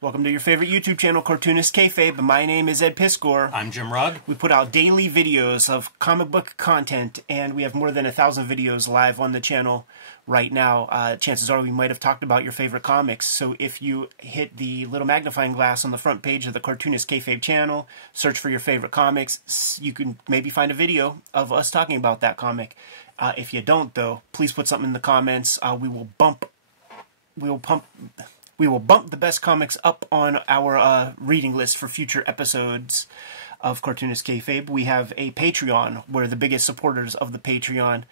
Welcome to your favorite YouTube channel, Cartoonist Kayfabe. My name is Ed Piscor. I'm Jim Rugg. We put out daily videos of comic book content, and we have more than 1,000 videos live on the channel right now. Chances are we might have talked about your favorite comics. So if you hit the little magnifying glass on the front page of the Cartoonist Kayfabe channel, search for your favorite comics, you can maybe find a video of us talking about that comic. If you don't, though, please put something in the comments. We will bump the best comics up on our reading list for future episodes of Cartoonist Kayfabe. We have a Patreon where the biggest supporters of the Patreon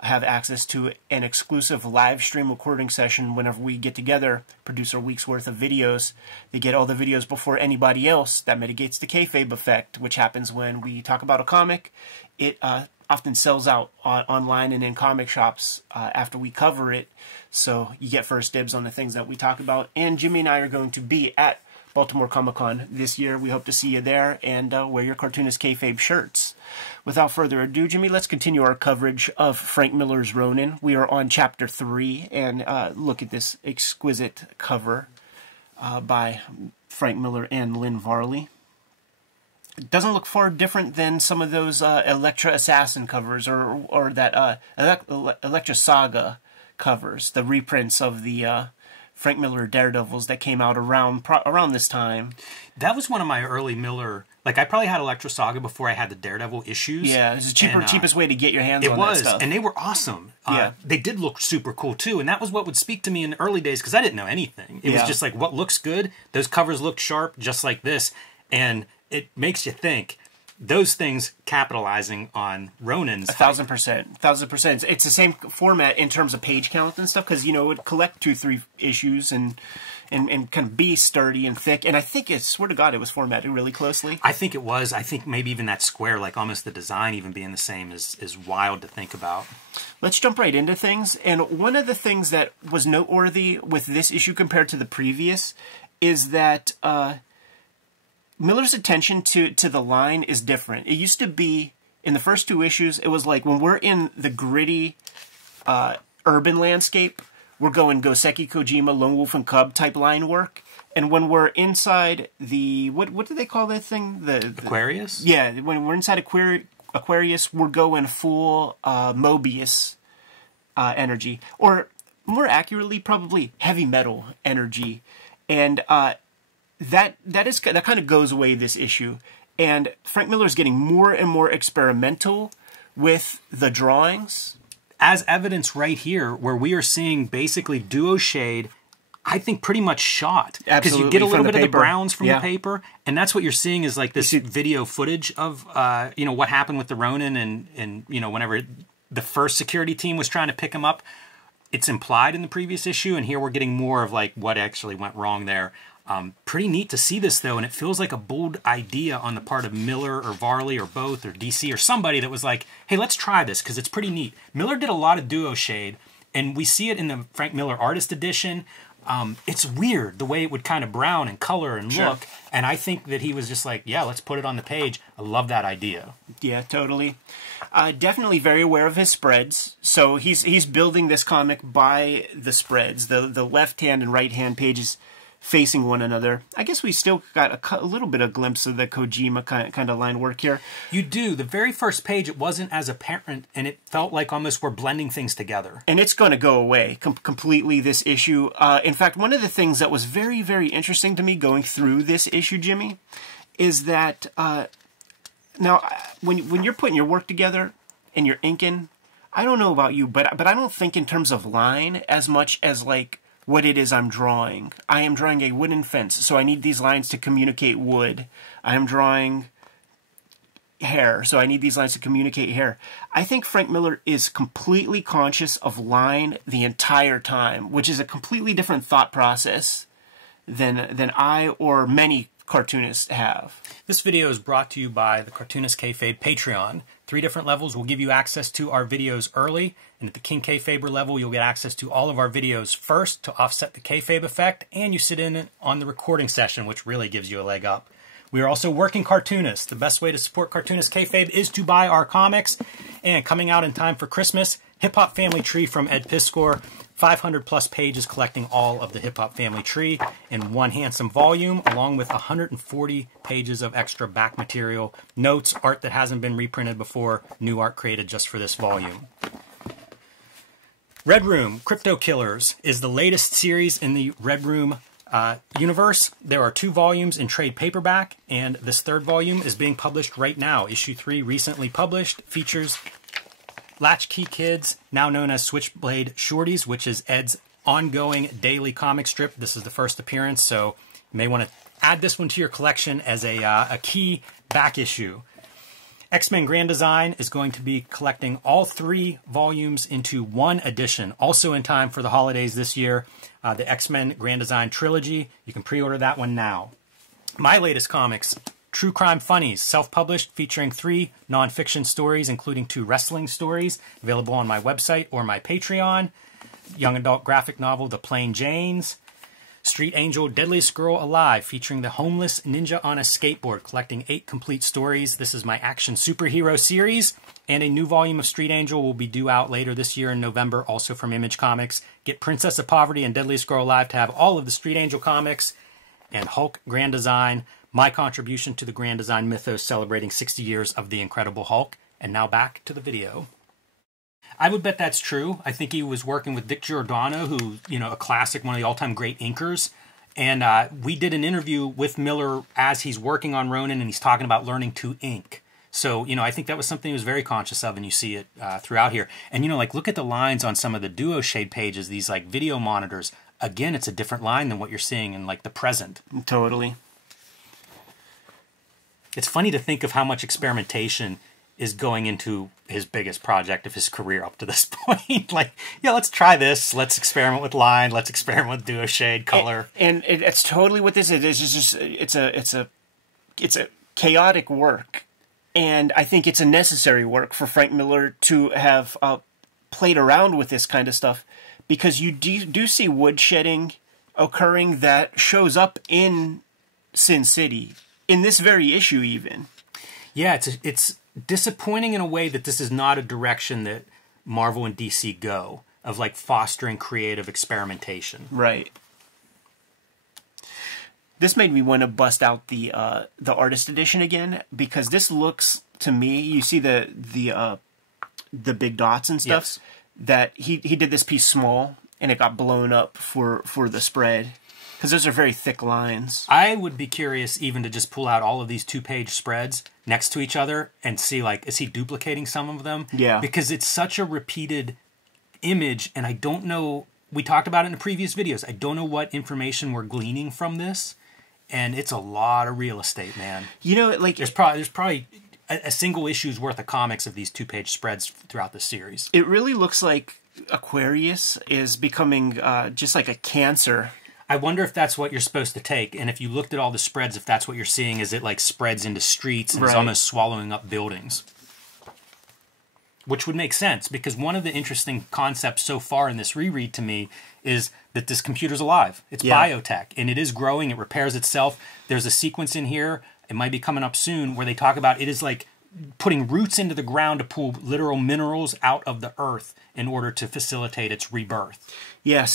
have access to an exclusive live stream recording session whenever we get together, produce our week's worth of videos. They get all the videos before anybody else. That mitigates the kayfabe effect, which happens when we talk about a comic. It often sells out online and in comic shops after we cover it, so you get first dibs on the things that we talk about. And Jimmy and I are going to be at Baltimore Comic-Con this year. We hope to see you there and wear your Cartoonist Kayfabe shirts. Without further ado, Jimmy, let's continue our coverage of Frank Miller's Ronin. We are on Chapter 3, and look at this exquisite cover by Frank Miller and Lynn Varley. It doesn't look far different than some of those Elektra Assassin covers or that Elektra Saga covers, the reprints of the Frank Miller Daredevils that came out around this time. That was one of my early Miller. Like, I probably had Elektra Saga before I had the Daredevil issues. Yeah, it's the cheapest way to get your hands on that stuff. It was, and they were awesome. Yeah. They did look super cool, too, and that was what would speak to me in the early days, because I didn't know anything. It was just like, what looks good? Those covers look sharp, just like this, and it makes you think. Those things capitalizing on Ronin's 1,000%. 1,000%. It's the same format in terms of page count and stuff, because, you know, it would collect 2-3 issues and kind of be sturdy and thick. And I think, swear to God, it was formatted really closely. I think it was. I think maybe even that square, like almost the design even being the same is wild to think about. Let's jump right into things. And one of the things that was noteworthy with this issue compared to the previous is that Miller's attention to the line is different. It used to be, in the first 2 issues, it was like when we're in the gritty urban landscape, we're going Goseki Kojima, Lone Wolf and Cub type line work. And when we're inside the, what do they call that thing? The Aquarius? Yeah, when we're inside Aquarius, we're going full Mobius energy. Or more accurately, probably heavy metal energy. And that kind of goes away this issue, and Frank Miller is getting more and more experimental with the drawings, as evidence right here, where we are seeing basically duo shade. I think pretty much shot, because you get a little bit of the browns from the paper, and that's what you're seeing is like this video footage of what happened with the Ronin, and whenever the first security team was trying to pick him up, it's implied in the previous issue, and here we're getting more of like what actually went wrong there. Pretty neat to see this, though, and it feels like a bold idea on the part of Miller or Varley or both or DC or somebody that was like, hey, let's try this because it's pretty neat. Miller did a lot of duo shade, and we see it in the Frank Miller Artist Edition. It's weird the way it would kind of brown and color and look, and I think that he was just like, yeah, let's put it on the page. I love that idea. Yeah, totally. Definitely very aware of his spreads. So he's building this comic by the spreads, the left hand and right hand pages facing one another. I guess we still got a little bit of glimpse of the Kojima kind of line work here. You do. The very first page, it wasn't as apparent, and it felt like almost we're blending things together. And it's going to go away completely, this issue. In fact, one of the things that was very, very interesting to me going through this issue, Jimmy, is that now when you're putting your work together and you're inking, I don't know about you, but I don't think in terms of line as much as like what it is I'm drawing. I am drawing a wooden fence, so I need these lines to communicate wood. I am drawing hair, so I need these lines to communicate hair. I think Frank Miller is completely conscious of line the entire time, which is a completely different thought process than I or many cartoonists have. This video is brought to you by the Cartoonist Kayfabe Patreon. 3 different levels will give you access to our videos early, and at the King Kayfaber level, you'll get access to all of our videos first to offset the kayfabe effect, and you sit in on the recording session, which really gives you a leg up. We are also working Cartoonist. The best way to support Cartoonist Kayfabe is to buy our comics. And coming out in time for Christmas, Hip Hop Family Tree from Ed Piskor. 500 plus pages collecting all of the Hip Hop Family Tree in one handsome volume, along with 140 pages of extra back material, notes, art that hasn't been reprinted before, new art created just for this volume. Red Room, Crypto Killers, is the latest series in the Red Room universe. There are 2 volumes in trade paperback, and this 3rd volume is being published right now. Issue 3, recently published, features Latchkey Kids, now known as Switchblade Shorties, which is Ed's ongoing daily comic strip. This is the first appearance, so you may want to add this one to your collection as a key back issue. X-Men Grand Design is going to be collecting all 3 volumes into one edition, also in time for the holidays this year. The X-Men Grand Design Trilogy. You can pre-order that one now. My latest comics, True Crime Funnies, self-published, featuring 3 non-fiction stories, including 2 wrestling stories, available on my website or my Patreon. Young adult graphic novel, The Plain Janes. Street Angel, Deadliest Girl Alive, featuring the homeless ninja on a skateboard, collecting 8 complete stories. This is my action superhero series, and a new volume of Street Angel will be due out later this year in November, also from Image Comics. Get Princess of Poverty and Deadliest Girl Alive to have all of the Street Angel comics, and Hulk Grand Design, my contribution to the Grand Design mythos, celebrating 60 years of the Incredible Hulk. And now back to the video. I would bet that's true. I think he was working with Dick Giordano, who, you know, a classic, one of the all-time great inkers. And we did an interview with Miller as he's working on Ronin, and he's talking about learning to ink. So, you know, I think that was something he was very conscious of, and you see it throughout here. And, you know, like, look at the lines on some of the duo shade pages, these, like, video monitors. Again, it's a different line than what you're seeing in, like, the present. Totally. It's funny to think of how much experimentation is going into his biggest project of his career up to this point. Like, yeah, let's try this. Let's experiment with line. Let's experiment with duo shade, color. And it's totally what this is. It's just it's a chaotic work, and I think it's a necessary work for Frank Miller to have played around with this kind of stuff, because you do see wood shedding occurring that shows up in Sin City. In this very issue, even. Yeah, it's disappointing in a way that this is not a direction that Marvel and DC go, of like fostering creative experimentation. Right. This made me want to bust out the artist edition again, because this looks to me, you see the big dots and stuff. Yes. That he did this piece small and it got blown up for the spread. Because those are very thick lines. I would be curious even to just pull out all of these 2-page spreads next to each other and see, like, is he duplicating some of them? Yeah. Because it's such a repeated image, and I don't know, we talked about it in the previous videos, I don't know what information we're gleaning from this, and it's a lot of real estate, man. You know, like... There's probably a single issue's worth of comics of these 2-page spreads throughout the series. It really looks like Aquarius is becoming just like a cancer. I wonder if that's what you're supposed to take, and if you looked at all the spreads, if that's what you're seeing, is it like spreads into streets and is almost swallowing up buildings. Which would make sense, because one of the interesting concepts so far in this reread to me is that this computer's alive. It's biotech, and it is growing, it repairs itself. There's a sequence in here, it might be coming up soon, where they talk about it is like putting roots into the ground to pull literal minerals out of the earth in order to facilitate its rebirth. Yeah,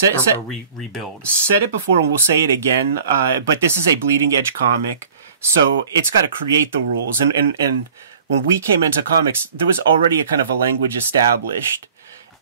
rebuild. Said it before and we'll say it again, but this is a bleeding edge comic, so it's got to create the rules. And when we came into comics, there was already a kind of a language established.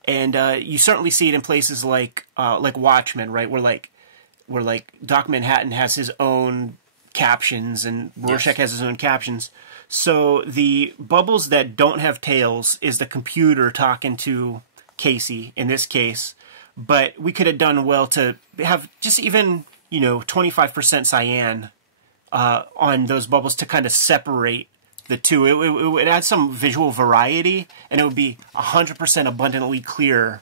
And you certainly see it in places like Watchmen, right? Where Doc Manhattan has his own captions and Rorschach has his own captions. So the bubbles that don't have tails is the computer talking to Casey in this case. But we could have done well to have just even, 25% cyan on those bubbles to kind of separate the two. It would add some visual variety, and it would be 100% abundantly clear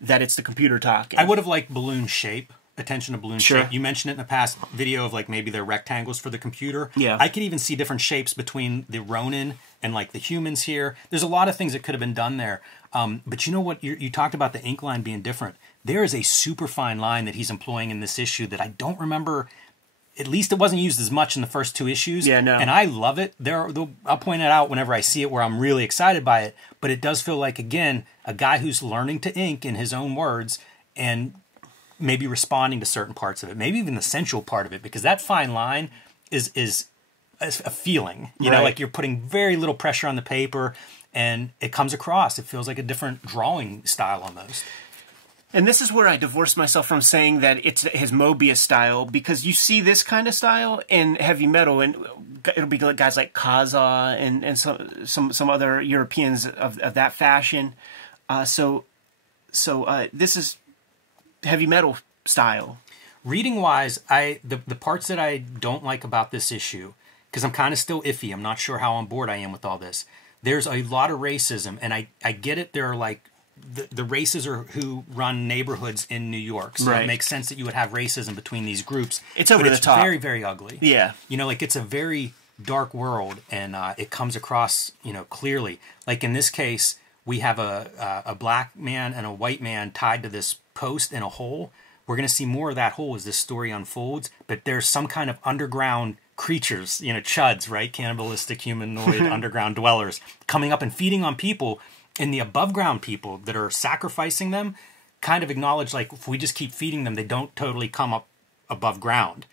that it's the computer talking. I would have liked balloon shape, attention to balloon shape. You mentioned it in a past video of like maybe they're rectangles for the computer. Yeah. I could even see different shapes between the Ronin and like the humans here. There's a lot of things that could have been done there. But you know what? You talked about the ink line being different. There is a super fine line that he's employing in this issue that I don't remember at least it wasn't used as much in the first 2 issues. Yeah, no. And I love it. I'll point it out whenever I see it where I'm really excited by it. But it does feel like, again, a guy who's learning to ink in his own words and maybe responding to certain parts of it, maybe even the sensual part of it, because that fine line is a feeling. You know, like you're putting very little pressure on the paper, and it comes across. It feels like a different drawing style almost. And this is where I divorce myself from saying that it's his Mobius style, because you see this kind of style in heavy metal, and it'll be guys like Kaza and some other Europeans of that fashion. So this is heavy metal style. Reading wise, the parts that I don't like about this issue, because I'm kind of still iffy, I'm not sure how on board I am with all this. There's a lot of racism, and I get it. There are like the races are who run neighborhoods in New York, so it makes sense that you would have racism between these groups. It's over the top. It's very, very ugly. Yeah, you know, like it's a very dark world, and it comes across, you know, clearly. Like in this case, we have a black man and a white man tied to this post in a hole. We're going to see more of that hole as this story unfolds, but there's some kind of underground creatures, you know, chuds, right? Cannibalistic humanoid underground dwellers coming up and feeding on people. And the above ground people that are sacrificing them kind of acknowledge, like, if we just keep feeding them, they don't totally come up above ground.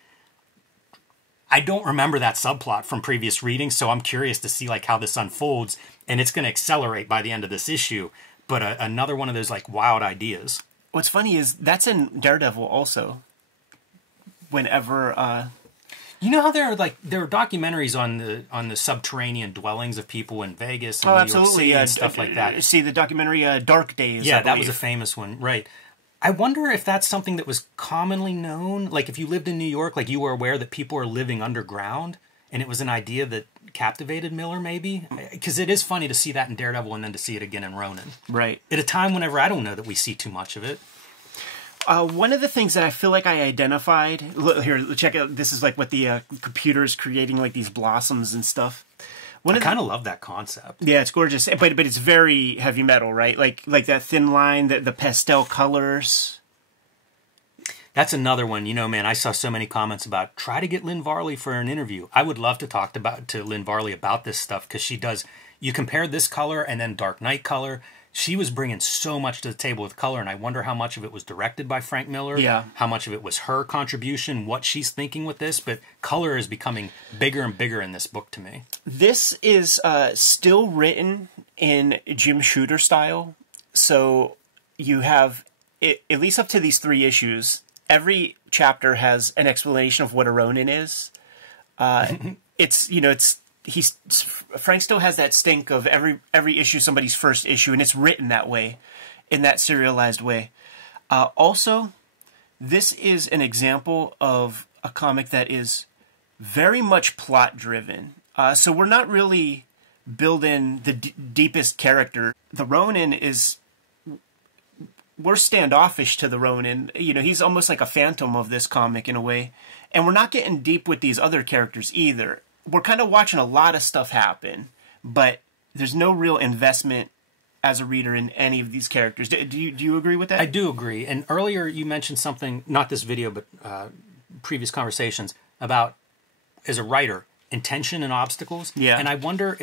I don't remember that subplot from previous readings, so I'm curious to see like how this unfolds, and it's going to accelerate by the end of this issue. But another one of those like wild ideas. What's funny is that's in Daredevil also. Whenever you know how there are documentaries on the subterranean dwellings of people in Vegas and New York City and stuff like that. See the documentary Dark Days. Yeah, that was a famous one, right? I wonder if that's something that was commonly known. Like if you lived in New York, like you were aware that people are living underground, and it was an idea that captivated Miller, maybe? Because it is funny to see that in Daredevil and then to see it again in Ronin. Right. At a time whenever I don't know that we see too much of it. One of the things that I feel like I identified... Look, here, check out. This is like what the computer is creating, like these blossoms and stuff. I kind of love that concept. Yeah, it's gorgeous. But it's very heavy metal, right? Like that thin line, the pastel colors. That's another one. You know, man, I saw so many comments about try to get Lynn Varley for an interview. I would love to talk to Lynn Varley about this stuff, because she does... You compare this color and then Dark Knight color... She was bringing so much to the table with color, and I wonder how much of it was directed by Frank Miller, how much of it was her contribution, what she's thinking with this, but color is becoming bigger and bigger in this book to me. This is still written in Jim Shooter style, so you have, at least up to these 3 issues, every chapter has an explanation of what a Ronin is. Frank still has that stink of every issue somebody's first issue, and it's written that way, in that serialized way. Also, this is an example of a comic that is very much plot driven. So we're not really building the deepest character. The Ronin is... We're standoffish to the Ronin. You know, he's almost like a phantom of this comic in a way. And we're not getting deep with these other characters either. We're kind of watching a lot of stuff happen, but there's no real investment as a reader in any of these characters. Do you agree with that? I do agree. And earlier you mentioned something, not this video, but previous conversations, about, as a writer, intention and obstacles. Yeah. And I wonder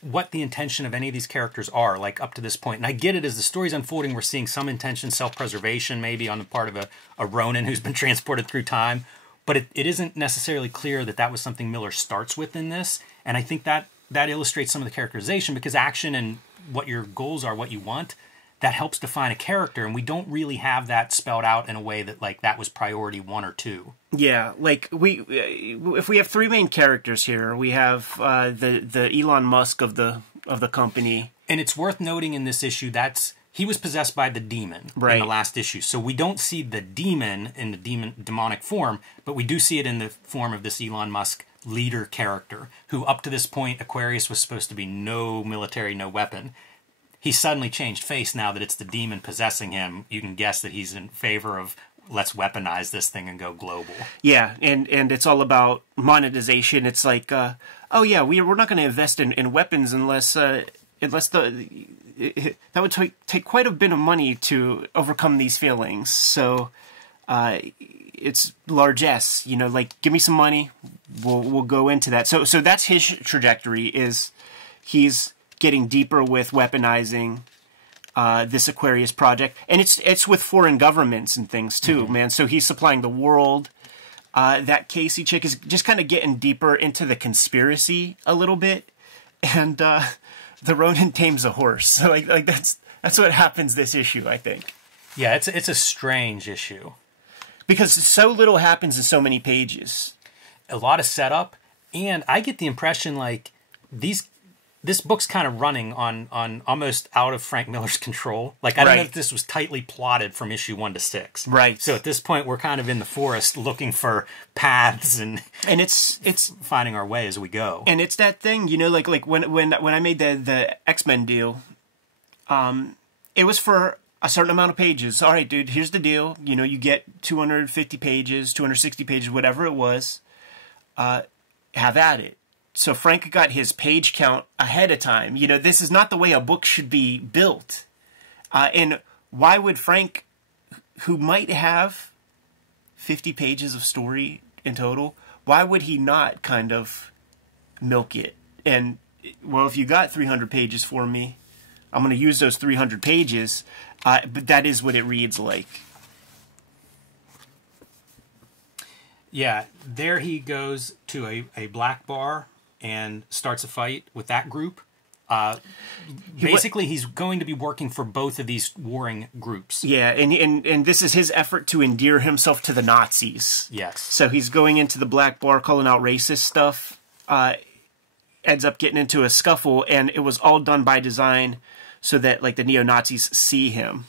what the intention of any of these characters are, like up to this point. And I get it, as the story's unfolding, we're seeing some intention, self-preservation, maybe on the part of a Ronin who's been transported through time. But it isn't necessarily clear that that was something Miller starts with in this. And I think that illustrates some of the characterization, because action and what your goals are, what you want, that helps define a character. And we don't really have that spelled out in a way that, like, that was priority 1 or 2. Yeah, like, if we have 3 main characters here, we have the Elon Musk of the company. And it's worth noting in this issue he was possessed by the demon in the last issue. So we don't see the demon in the demonic form, but we do see it in the form of this Elon Musk leader character, who up to this point, Aquarius was supposed to be no military, no weapon. He suddenly changed face now that it's the demon possessing him. You can guess that he's in favor of, let's weaponize this thing and go global. Yeah, and it's all about monetization. It's like, we're not going to invest in weapons unless that would take quite a bit of money to overcome these feelings. So it's largesse, you know, like, give me some money, we'll go into that. So that's his trajectory, is he's getting deeper with weaponizing this Aquarius project. And it's with foreign governments and things, too, man. So he's supplying the world. That Casey chick is just kind of getting deeper into the conspiracy a little bit. And the Ronin tames a horse. So, like that's what happens this issue, I think. Yeah, it's a strange issue. Because so little happens in so many pages. A lot of setup, and I get the impression like this book's kind of running on almost out of Frank Miller's control. Like, I don't know if this was tightly plotted from issue 1 to 6. Right. So at this point, we're kind of in the forest looking for paths and it's finding our way as we go. And it's that thing, you know, like when I made the X-Men deal, it was for a certain amount of pages. All right, dude, here's the deal. You know, you get 250 pages, 260 pages, whatever it was. Have at it. So Frank got his page count ahead of time. You know, this is not the way a book should be built. And why would Frank, who might have 50 pages of story in total, why would he not kind of milk it? And, well, if you got 300 pages for me, I'm going to use those 300 pages. But that is what it reads like. Yeah, there he goes to a black bar and starts a fight with that group. Basically, he's going to be working for both of these warring groups. Yeah, and this is his effort to endear himself to the Nazis. Yes. So he's going into the black bar, calling out racist stuff, ends up getting into a scuffle, and it was all done by design so that, like, the neo-Nazis see him.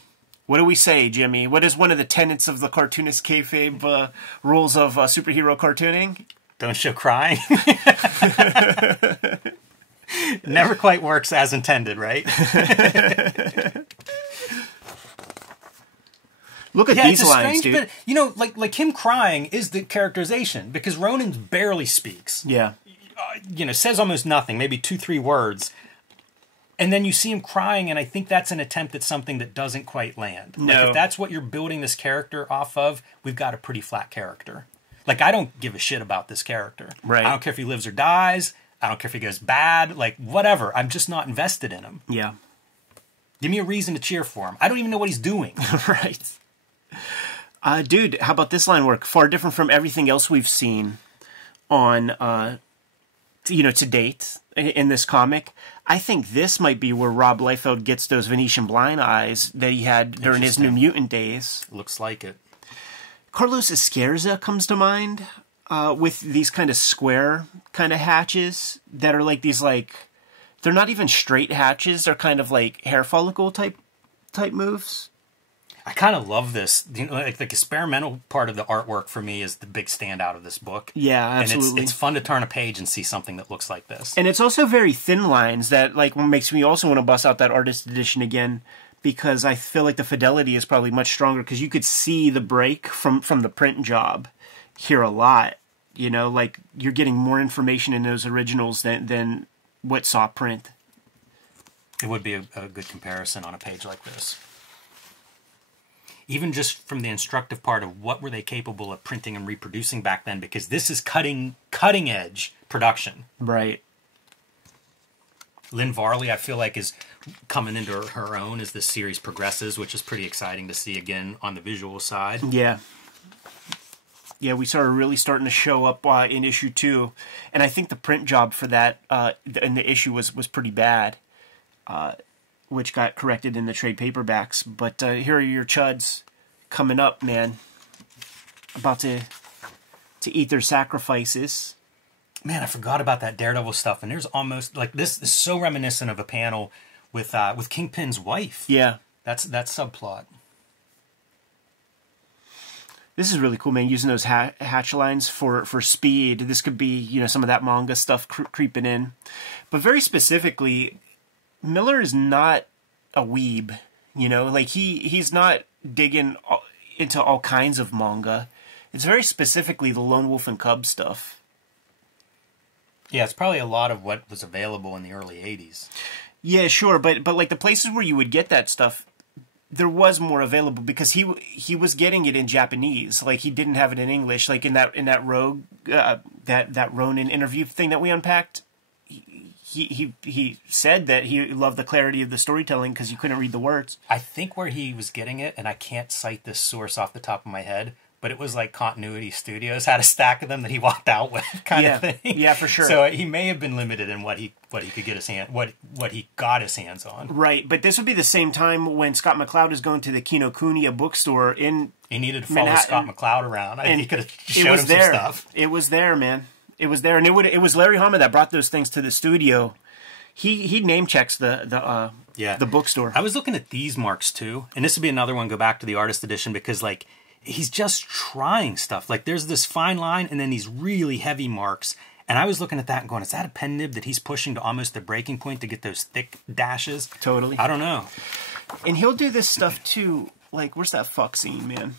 What do we say, Jimmy? What is one of the tenets of the Cartoonist Kayfabe rules of superhero cartooning? Don't show crying. Never quite works as intended, right? Look at these lines, dude. Bit, you know, like him crying is the characterization, because Ronin barely speaks. Yeah. You know, says almost nothing, maybe 2-3 words. And then you see him crying, and I think that's an attempt at something that doesn't quite land. No. Like, if that's what you're building this character off of, we've got a pretty flat character. Like, I don't give a shit about this character. Right. I don't care if he lives or dies. I don't care if he goes bad. Like, whatever. I'm just not invested in him. Yeah. Give me a reason to cheer for him. I don't even know what he's doing. Right. Dude, how about this line work? Far different from everything else we've seen on, to date in this comic. I think this might be where Rob Liefeld gets those Venetian blind eyes that he had during his New Mutant days. Looks like it. Carlos Esquerza comes to mind with these kind of square kind of hatches that are like these, like, they're not even straight hatches. They're kind of like hair follicle type moves. I kind of love this. You know, like the experimental part of the artwork for me is the big standout of this book. Yeah, absolutely. And it's fun to turn a page and see something that looks like this. And it's also very thin lines that, like, makes me also want to bust out that artist edition again, because I feel like the fidelity is probably much stronger, because you could see the break from the print job here a lot. You know, like, you're getting more information in those originals than what saw print. It would be a good comparison on a page like this. Even just from the instructive part of what were they capable of printing and reproducing back then, because this is cutting edge production. Right. Lynn Varley, I feel like, is coming into her own as this series progresses, which is pretty exciting to see again on the visual side. Yeah. Yeah, we started really starting to show up in issue 2. And I think the print job for that in the issue was pretty bad. Which got corrected in the trade paperbacks. But here are your chuds coming up, man. About to eat their sacrifices. Man, I forgot about that Daredevil stuff. And there's almost, like, this is so reminiscent of a panel with Kingpin's wife. Yeah. That's that subplot. This is really cool, man, using those hatch lines for speed. This could be, some of that manga stuff creeping in. But very specifically, Miller is not a weeb, like he's not digging into all kinds of manga. It's very specifically the Lone Wolf and Cub stuff. Yeah, it's probably a lot of what was available in the early 80s. Yeah, sure, but like the places where you would get that stuff, there was more available because he was getting it in Japanese. Like, he didn't have it in English. Like in that Rogue that Ronin interview thing that we unpacked, he said that he loved the clarity of the storytelling because you couldn't read the words. I think where he was getting it, and I can't cite this source off the top of my head, but it was like Continuity Studios had a stack of them that he walked out with, kind of thing. Yeah, for sure. So he may have been limited in what he could get his what he got his hands on. Right, but this would be the same time when Scott McCloud is going to the Kinokuniya bookstore in. He needed to follow Manhattan. Scott McCloud around. I think he could have showed him some stuff. It was there, man. It was there, and it was Larry Hama that brought those things to the studio. He name checks the bookstore. I was looking at these marks too, and this would be another one. Go back to the artist edition because like. He's just trying stuff. Like, there's this fine line and then these really heavy marks. And I was looking at that and going, is that a pen nib that he's pushing to almost the breaking point to get those thick dashes? Totally. I don't know. And he'll do this stuff, too. Like, where's that fuck scene, man?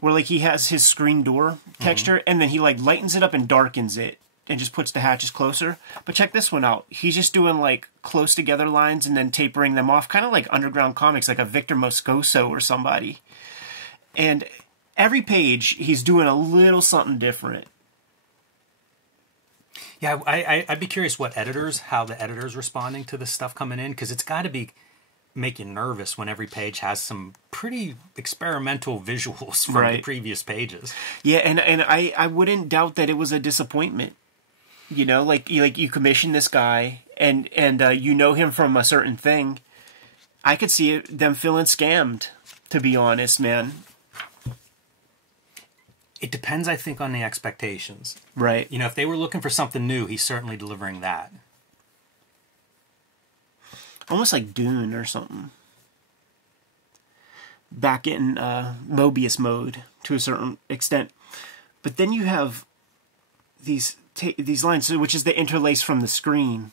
Where, like, he has his screen door texture, and then he, like, lightens it up and darkens it and just puts the hatches closer. But check this one out. He's just doing, like, close together lines and then tapering them off, kind of like Underground Comics, like a Victor Moscoso or somebody. And every page, he's doing a little something different. Yeah, I'd be curious how the editors responding to this stuff coming in, because it's got to be make you nervous when every page has some pretty experimental visuals from the previous pages. Yeah, and I wouldn't doubt that it was a disappointment. You know, like you commission this guy, and you know him from a certain thing. I could see them feeling scammed, to be honest, man. It depends, I think, on the expectations. Right. You know, if they were looking for something new, he's certainly delivering that. Almost like Dune or something. Back in Mobius mode to a certain extent. But then you have these lines, which is the interlace from the screen.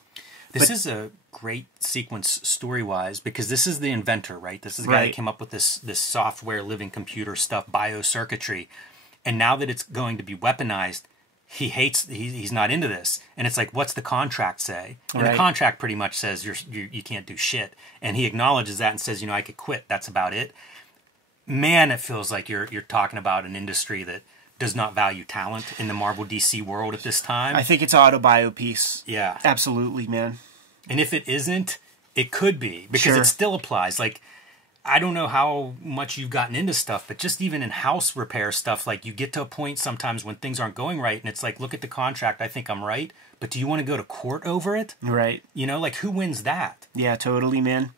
This is a great sequence story-wise because this is the inventor, right? This is the guy that came up with this software, living computer stuff, biocircuitry. And now that it's going to be weaponized, he's not into this. And it's like, what's the contract say? And the contract pretty much says you can't do shit. And he acknowledges that and says, I could quit. That's about it. Man, it feels like you're talking about an industry that does not value talent in the Marvel DC world at this time. I think it's autobio piece. Yeah. Absolutely, man. And if it isn't, it could be. Because it still applies. Like, I don't know how much you've gotten into stuff, but just even in house repair stuff, like you get to a point sometimes when things aren't going right, and it's like, look at the contract, I think I'm right, but do you want to go to court over it? Right. Like who wins that? Yeah, totally, man.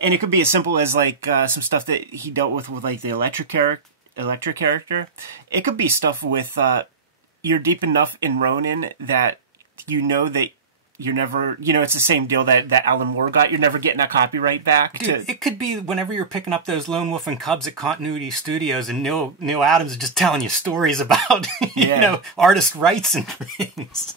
And it could be as simple as like some stuff that he dealt with like the electric character. It could be stuff with you're deep enough in Ronin that you know that you're never, it's the same deal that Alan Moore got. You're never getting that copyright back. Dude, it could be whenever you're picking up those Lone Wolf and Cubs at Continuity Studios and Neil Adams is just telling you stories about, artist rights and things.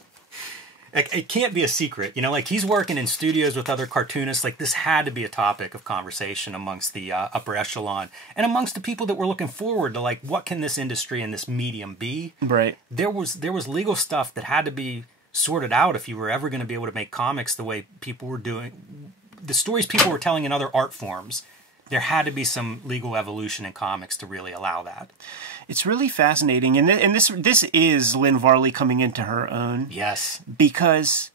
It can't be a secret. Like he's working in studios with other cartoonists. Like this had to be a topic of conversation amongst the upper echelon and amongst the people that were looking forward to like, what can this industry and this medium be? Right. There was legal stuff that had to be sorted out if you were ever going to be able to make comics the way people were doing, the stories people were telling in other art forms. There had to be some legal evolution in comics to really allow that. It's really fascinating, and this is Lynn Varley coming into her own. Yes, because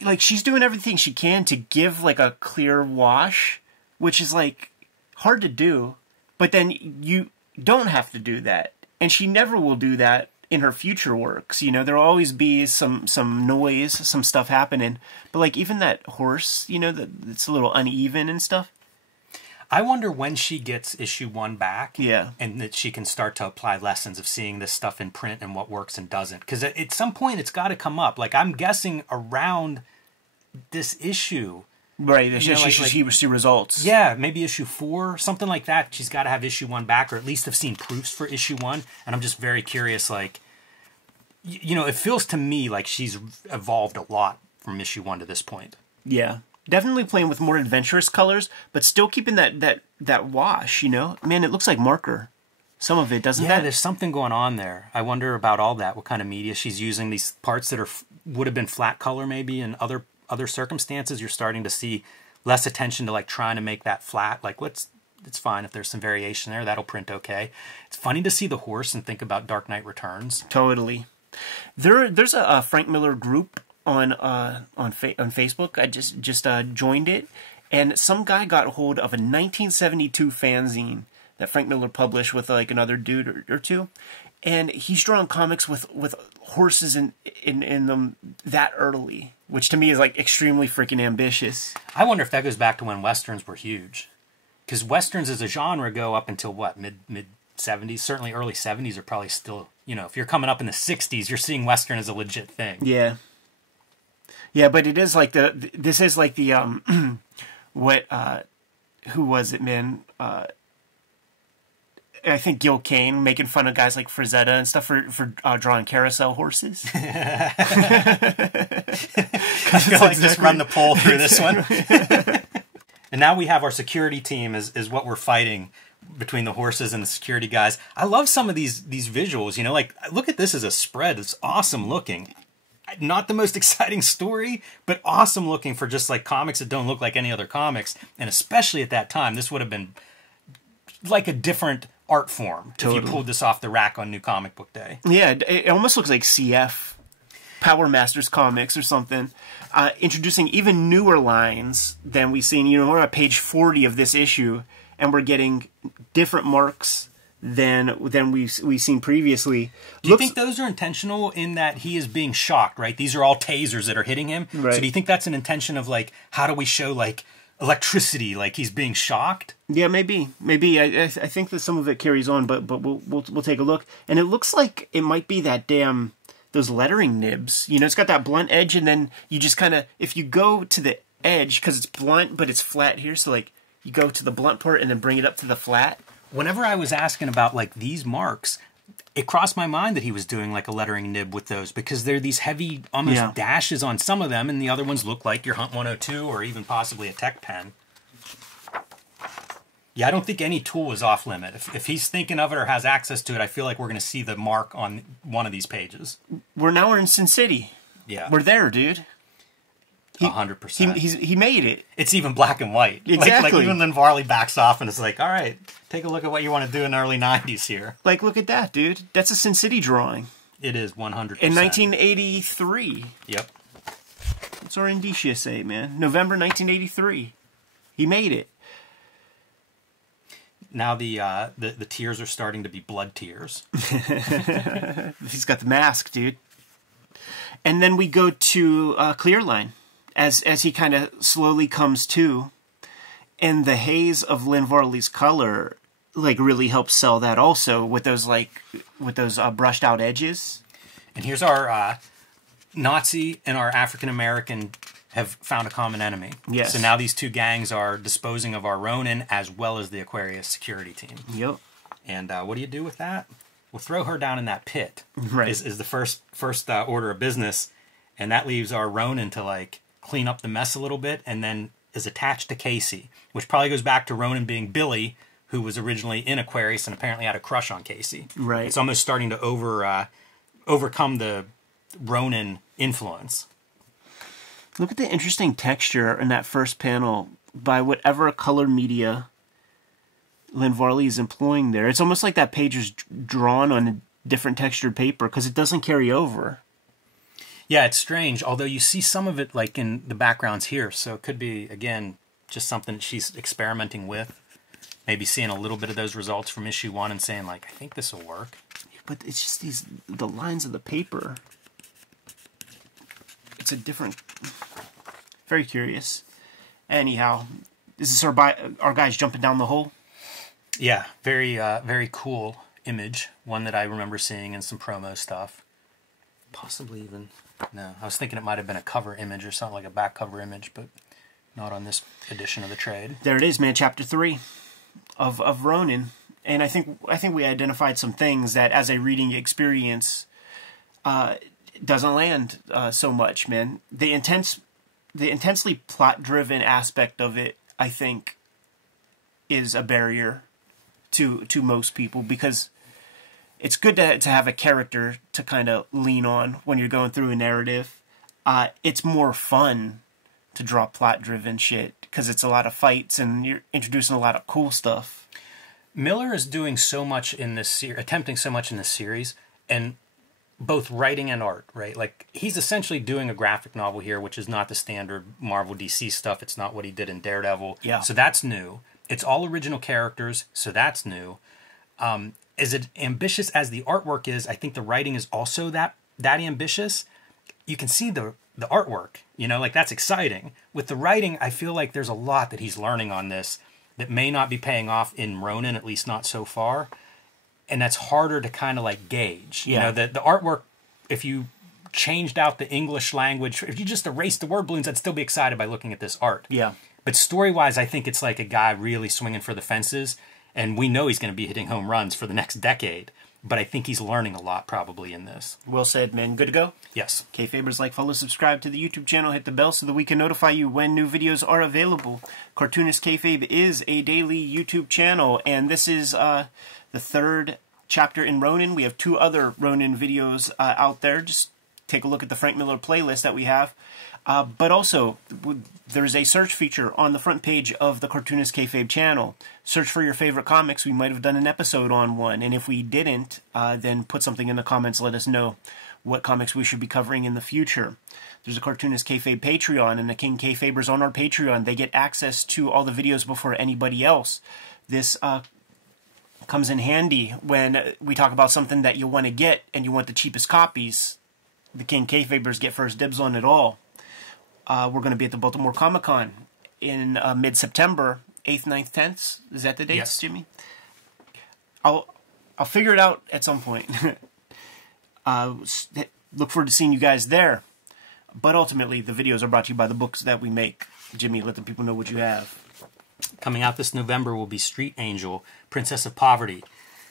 like she's doing everything she can to give like a clear wash, which is like hard to do, but then you don't have to do that, and she never will do that in her future works. There'll always be some noise, some stuff happening. But like even that horse, it's a little uneven and stuff. I wonder when she gets issue 1 back. Yeah. And that she can start to apply lessons of seeing this stuff in print and what works and doesn't. Because at some point it's got to come up. Like I'm guessing around this issue. Right, she see results. Yeah, maybe issue 4, something like that. She's got to have issue 1 back, or at least have seen proofs for issue 1. And I'm just very curious, like, it feels to me like she's evolved a lot from issue 1 to this point. Yeah, definitely playing with more adventurous colors, but still keeping that wash, Man, it looks like marker. Some of it, doesn't it? Yeah, there's something going on there. I wonder about all that, what kind of media she's using. These parts that would have been flat color maybe in other circumstances, you're starting to see less attention to like trying to make that flat. Like it's fine if there's some variation there, that'll print okay. It's funny to see the horse and think about Dark Knight Returns. Totally. There's a Frank Miller group on Facebook. I just joined it, and some guy got hold of a 1972 fanzine that Frank Miller published with like another dude or two, and he's drawing comics with horses in them that early, which to me is like extremely freaking ambitious. I wonder if that goes back to when westerns were huge, because westerns as a genre go up until what, mid 70s, certainly early 70s are probably still, you know, if you're coming up in the 60s, you're seeing western as a legit thing. Yeah. Yeah, but it is like this is like the what who was it, man? I think Gil Kane making fun of guys like Frazetta and stuff for drawing carousel horses. I feel like just run the poll through this one. And now we have our security team is what we're fighting between the horses and the security guys. I love some of these visuals, you know, like look at this as a spread. It's awesome looking. Not the most exciting story, but awesome looking for just like comics that don't look like any other comics. And especially at that time, this would have been like a different art form if you pulled this off the rack on New Comic Book Day. Yeah, it almost looks like CF, Power Masters Comics or something. Introducing even newer lines than we've seen. You know, we're at page 40 of this issue, and we're getting different marks than we've seen previously. Do you think those are intentional in that he is being shocked, right? These are all tasers that are hitting him. Right. So do you think that's an intention of like, how do we show like electricity, like he's being shocked? Yeah, maybe. I think that some of it carries on, but we'll take a look. And it looks like it might be that damn those lettering nibs. You know, it's got that blunt edge, and then you just kind of, if you go to the edge, because it's blunt but it's flat here, so like you go to the blunt part and then bring it up to the flat. Whenever I was asking about like these marks, it crossed my mind that he was doing like a lettering nib with those, because they're these heavy almost dashes on some of them, and the other ones look like your Hunt 102 or even possibly a Tech pen. Yeah, I don't think any tool is off limit. If he's thinking of it or has access to it, I feel like we're going to see the mark on one of these pages. We're in Sin City. Yeah. We're there, dude. 100%. He made it. It's even black and white. Exactly. Like even then Varley backs off and it's like, all right, take a look at what you want to do in the early 90s here. Like, look at that, dude. That's a Sin City drawing. It is 100%. In 1983. Yep. What's our indicia say, man? November 1983. He made it. Now the tears are starting to be blood tears. He's got the mask, dude. And then we go to Clear Line. As he kind of slowly comes to, and the haze of Lynn Varley's color like really helps sell that also with those brushed out edges. And here's our Nazi and our African American have found a common enemy. Yes. So now these two gangs are disposing of our Ronin as well as the Aquarius security team. Yep. And what do you do with that? We'll throw her down in that pit. Right. Is the first order of business, and that leaves our Ronin to like clean up the mess a little bit, and then is attached to Casey, which probably goes back to Ronin being Billy, who was originally in Aquarius and apparently had a crush on Casey. Right. It's almost starting to overcome the Ronin influence. Look at the interesting texture in that first panel by whatever color media Lynn Varley is employing there. It's almost like that page is drawn on a different textured paper because it doesn't carry over. Yeah, it's strange, although you see some of it like in the backgrounds here, so it could be, again, just something she's experimenting with. Maybe seeing a little bit of those results from issue 1 and saying, like, I think this will work. But it's just the lines of the paper. It's a different... Very curious. Anyhow, is this our guys jumping down the hole? Yeah, very cool image. One that I remember seeing in some promo stuff. Possibly even... No, I was thinking it might have been a cover image or something, like a back cover image, but not on this edition of the trade. There it is, man. Chapter 3 of Ronin, and I think we identified some things that, as a reading experience, doesn't land so much, man. The intensely plot-driven aspect of it, I think, is a barrier to most people, because it's good to have a character to kind of lean on when you're going through a narrative. It's more fun to draw plot-driven shit, because it's a lot of fights and you're introducing a lot of cool stuff. Miller is doing so much in this attempting so much in this series, and both writing and art, right? Like, he's essentially doing a graphic novel here, which is not the standard Marvel DC stuff. It's not what he did in Daredevil. Yeah. So that's new. It's all original characters, so that's new. As ambitious as the artwork is, I think the writing is also that ambitious. You can see the artwork, you know, like, that's exciting. With the writing, I feel like there's a lot that he's learning on this that may not be paying off in Ronin, at least not so far. And that's harder to kind of like gauge. Yeah. You know, the artwork, if you changed out the English language, if you just erased the word balloons, I'd still be excited by looking at this art. Yeah. But story-wise, I think it's like a guy really swinging for the fences. And we know he's going to be hitting home runs for the next decade. But I think he's learning a lot probably in this. Well said, man. Good to go? Yes. Kayfabers, like, follow, subscribe to the YouTube channel, hit the bell so that we can notify you when new videos are available. Cartoonist Kayfabe is a daily YouTube channel, and this is the third chapter in Ronin. We have 2 other Ronin videos out there. Just take a look at the Frank Miller playlist that we have. But also, there's a search feature on the front page of the Cartoonist Kayfabe channel. Search for your favorite comics. We might have done an episode on one, and if we didn't, then put something in the comments. Let us know what comics we should be covering in the future. There's a Cartoonist Kayfabe Patreon, and the King Kayfabers on our Patreon, they get access to all the videos before anybody else. This comes in handy when we talk about something that you want to get and you want the cheapest copies. The King Kayfabers get first dibs on it all. We're going to be at the Baltimore Comic-Con in mid-September, 8th, 9th, 10th. Is that the dates, yes. Jimmy? I'll figure it out at some point. Look forward to seeing you guys there. But ultimately, the videos are brought to you by the books that we make. Jimmy, let the people know what you have. Coming out this November will be Street Angel, Princess of Poverty,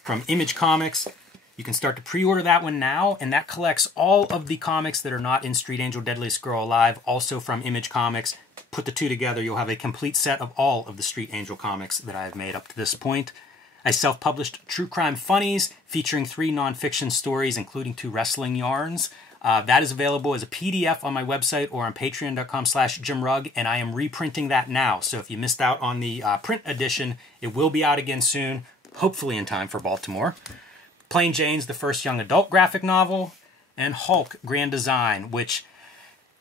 from Image Comics. You can start to pre-order that one now, and that collects all of the comics that are not in Street Angel Deadliest Girl Alive, also from Image Comics. Put the 2 together, you'll have a complete set of all of the Street Angel comics that I have made up to this point. I self-published True Crime Funnies, featuring 3 nonfiction stories, including 2 wrestling yarns. That is available as a PDF on my website or on patreon.com/JimRugg, and I am reprinting that now. So if you missed out on the print edition, it will be out again soon, hopefully in time for Baltimore. Plain Jane's the first young adult graphic novel, and Hulk Grand Design, which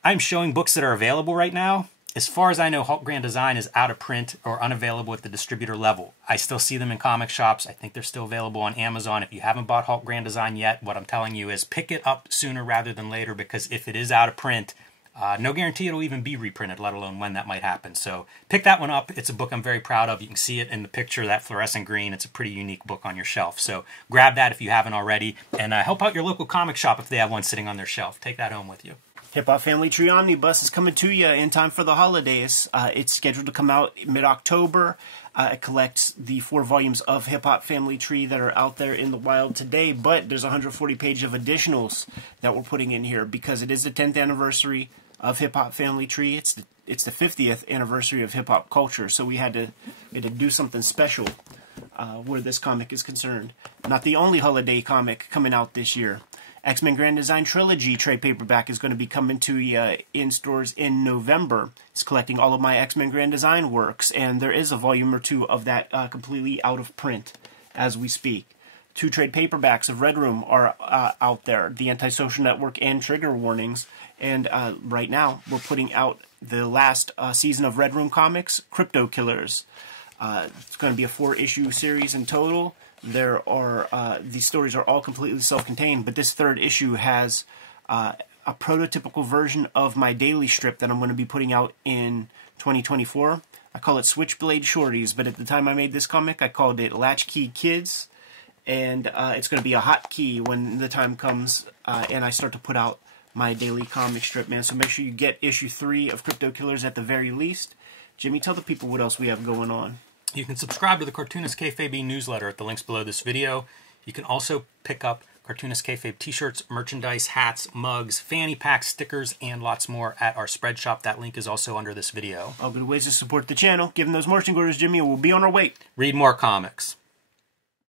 I'm showing books that are available right now. As far as I know, Hulk Grand Design is out of print or unavailable at the distributor level. I still see them in comic shops. I think they're still available on Amazon. If you haven't bought Hulk Grand Design yet, what I'm telling you is pick it up sooner rather than later, because if it is out of print, no guarantee it'll even be reprinted, let alone when that might happen. So pick that one up. It's a book I'm very proud of. You can see it in the picture, that fluorescent green. It's a pretty unique book on your shelf. So grab that if you haven't already, and help out your local comic shop if they have one sitting on their shelf. Take that home with you. Hip Hop Family Tree Omnibus is coming to you in time for the holidays. It's scheduled to come out mid-October. It collects the 4 volumes of Hip Hop Family Tree that are out there in the wild today, but there's 140 pages of additionals that we're putting in here because it is the 10th anniversary of Hip Hop Family Tree. It's the 50th anniversary of hip hop culture, so we had to do something special where this comic is concerned. Not the only holiday comic coming out this year. X-Men Grand Design Trilogy trade paperback is going to be coming to you in stores in November. It's collecting all of my X-Men Grand Design works, and there is a volume or 2 of that completely out of print as we speak. 2 trade paperbacks of Red Room are out there, The Antisocial Network and Trigger Warnings. And right now, we're putting out the last season of Red Room Comics, Crypto Killers. It's going to be a 4-issue series in total. There are these stories are all completely self-contained, but this 3rd issue has a prototypical version of my daily strip that I'm going to be putting out in 2024. I call it Switchblade Shorties, but at the time I made this comic, I called it Latchkey Kids. And it's going to be a hotkey when the time comes and I start to put out my daily comic strip, man. So make sure you get issue 3 of Crypto Killers at the very least. Jimmy, tell the people what else we have going on. You can subscribe to the Cartoonist Kayfabe newsletter at the links below this video. You can also pick up Cartoonist Kayfabe t-shirts, merchandise, hats, mugs, fanny packs, stickers, and lots more at our spread shop. That link is also under this video. All good ways to support the channel. Give them those marching orders, Jimmy, and we'll be on our way. Read more comics.